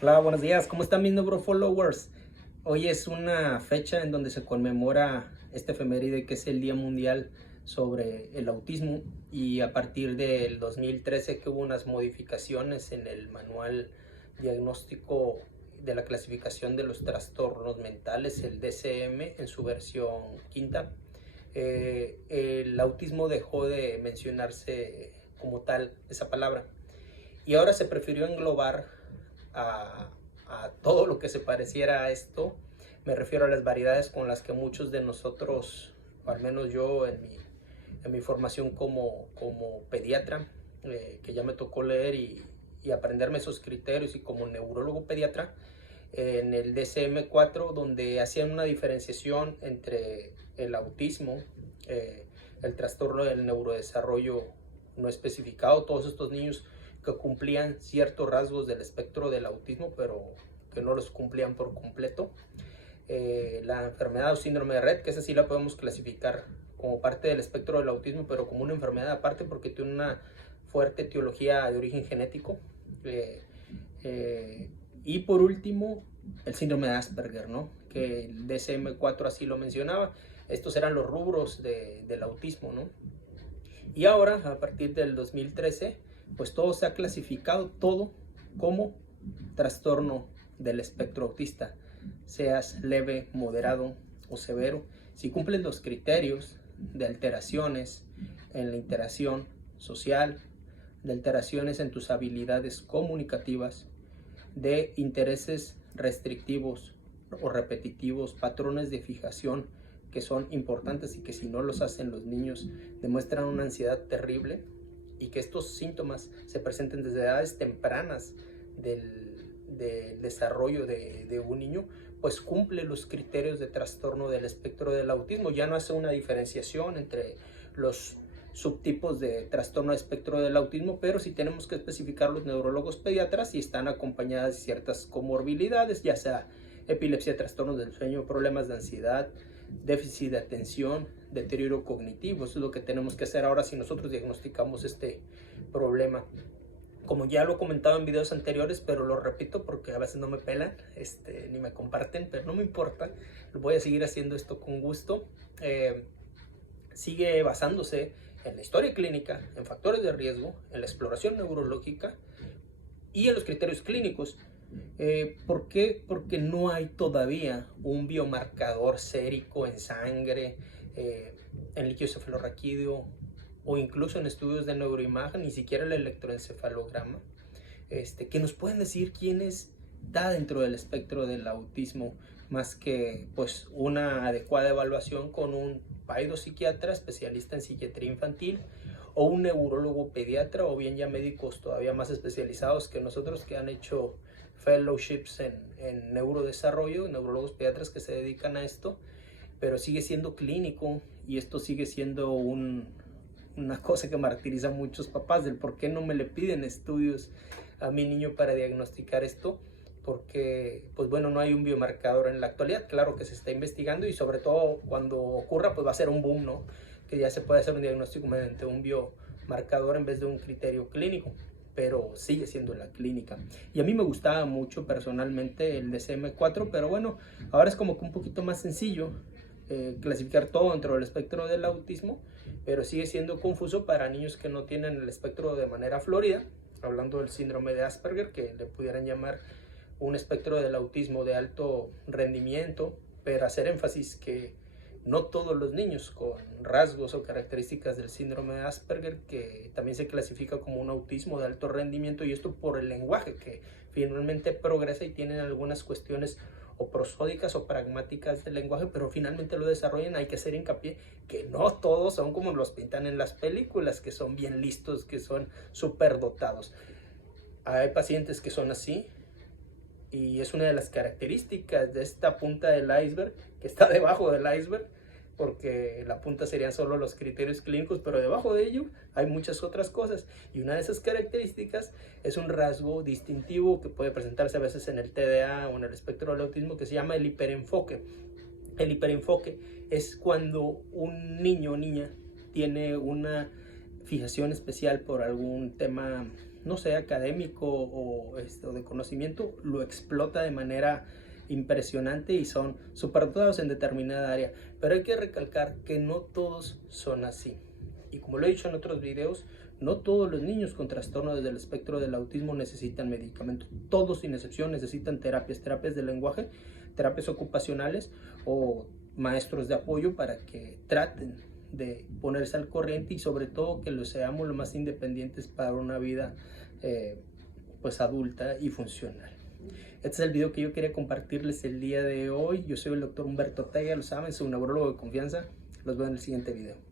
Hola, buenos días. ¿Cómo están mis neurofollowers? Hoy es una fecha en donde se conmemora este efeméride que es el Día Mundial sobre el Autismo, y a partir del 2013 que hubo unas modificaciones en el manual diagnóstico de la clasificación de los trastornos mentales, el DCM en su versión quinta. El autismo dejó de mencionarse como tal esa palabra, y ahora se prefirió englobar a, a todo lo que se pareciera a esto. Me refiero a las variedades con las que muchos de nosotros, o al menos yo en mi formación como pediatra, que ya me tocó leer y aprenderme esos criterios, y como neurólogo pediatra, en el DCM-4, donde hacían una diferenciación entre el autismo, el trastorno del neurodesarrollo no especificado, todos estos niños que cumplían ciertos rasgos del espectro del autismo, pero que no los cumplían por completo. La enfermedad o síndrome de Rett, que esa sí la podemos clasificar como parte del espectro del autismo, pero como una enfermedad aparte porque tiene una fuerte etiología de origen genético. Eh, y por último, el síndrome de Asperger, ¿no? Que el DSM-4 así lo mencionaba. Estos eran los rubros del autismo, ¿no? Y ahora, a partir del 2013, pues todo se ha clasificado, todo como trastorno del espectro autista, seas leve, moderado o severo, si cumplen los criterios de alteraciones en la interacción social, de alteraciones en tus habilidades comunicativas, de intereses restrictivos o repetitivos, patrones de fijación que son importantes y que si no los hacen los niños demuestran una ansiedad terrible, y que estos síntomas se presenten desde edades tempranas del desarrollo de un niño, pues cumple los criterios de trastorno del espectro del autismo. Ya no hace una diferenciación entre los subtipos de trastorno de espectro del autismo, pero sí tenemos que especificar los neurólogos pediatras si están acompañadas de ciertas comorbilidades, ya sea epilepsia, trastornos del sueño, problemas de ansiedad, déficit de atención, deterioro cognitivo. Eso es lo que tenemos que hacer ahora si nosotros diagnosticamos este problema. Como ya lo he comentado en videos anteriores, pero lo repito porque a veces no me pelan, ni me comparten, pero no me importa, voy a seguir haciendo esto con gusto. Sigue basándose en la historia clínica, en factores de riesgo, en la exploración neurológica y en los criterios clínicos. ¿Por qué? Porque no hay todavía un biomarcador sérico en sangre, en líquido cefalorraquídeo o incluso en estudios de neuroimagen, ni siquiera el electroencefalograma, que nos pueden decir quién está dentro del espectro del autismo, más que pues una adecuada evaluación con un psiquiatra especialista en psiquiatría infantil, o un neurólogo pediatra, o bien ya médicos todavía más especializados que nosotros que han hecho fellowships en neurodesarrollo, neurólogos pediatras que se dedican a esto. Pero sigue siendo clínico, y esto sigue siendo una cosa que martiriza a muchos papás, del por qué no me le piden estudios a mi niño para diagnosticar esto, porque pues bueno, no hay un biomarcador en la actualidad. Claro que se está investigando, y sobre todo cuando ocurra pues va a ser un boom, ¿no? Que ya se puede hacer un diagnóstico mediante un biomarcador en vez de un criterio clínico, pero sigue siendo la clínica. Y a mí me gustaba mucho personalmente el DCM-4, pero bueno, ahora es como que un poquito más sencillo clasificar todo dentro del espectro del autismo, pero sigue siendo confuso para niños que no tienen el espectro de manera florida, hablando del síndrome de Asperger, que le pudieran llamar un espectro del autismo de alto rendimiento, pero hacer énfasis que no todos los niños con rasgos o características del síndrome de Asperger, que también se clasifica como un autismo de alto rendimiento, y esto por el lenguaje que finalmente progresa y tienen algunas cuestiones o prosódicas o pragmáticas del lenguaje, pero finalmente lo desarrollan. Hay que hacer hincapié que no todos son como los pintan en las películas, que son bien listos, que son superdotados. Hay pacientes que son así, y es una de las características de esta punta del iceberg, que está debajo del iceberg, porque la punta serían solo los criterios clínicos, pero debajo de ello hay muchas otras cosas, y una de esas características es un rasgo distintivo que puede presentarse a veces en el TDA o en el espectro del autismo, que se llama el hiperenfoque. El hiperenfoque es cuando un niño o niña tiene una fijación especial por algún tema no sé, académico o de conocimiento, lo explota de manera impresionante y son superdotados en determinada área. Pero hay que recalcar que no todos son así. Y como lo he dicho en otros videos, no todos los niños con trastornos del espectro del autismo necesitan medicamento. Todos sin excepción necesitan terapias de lenguaje, terapias ocupacionales o maestros de apoyo para que traten de ponerse al corriente y sobre todo que los seamos lo más independientes para una vida pues adulta y funcional. Este es el video que yo quería compartirles el día de hoy. Yo soy el doctor Humberto Ortega, lo saben, soy un neurólogo de confianza. Los veo en el siguiente video.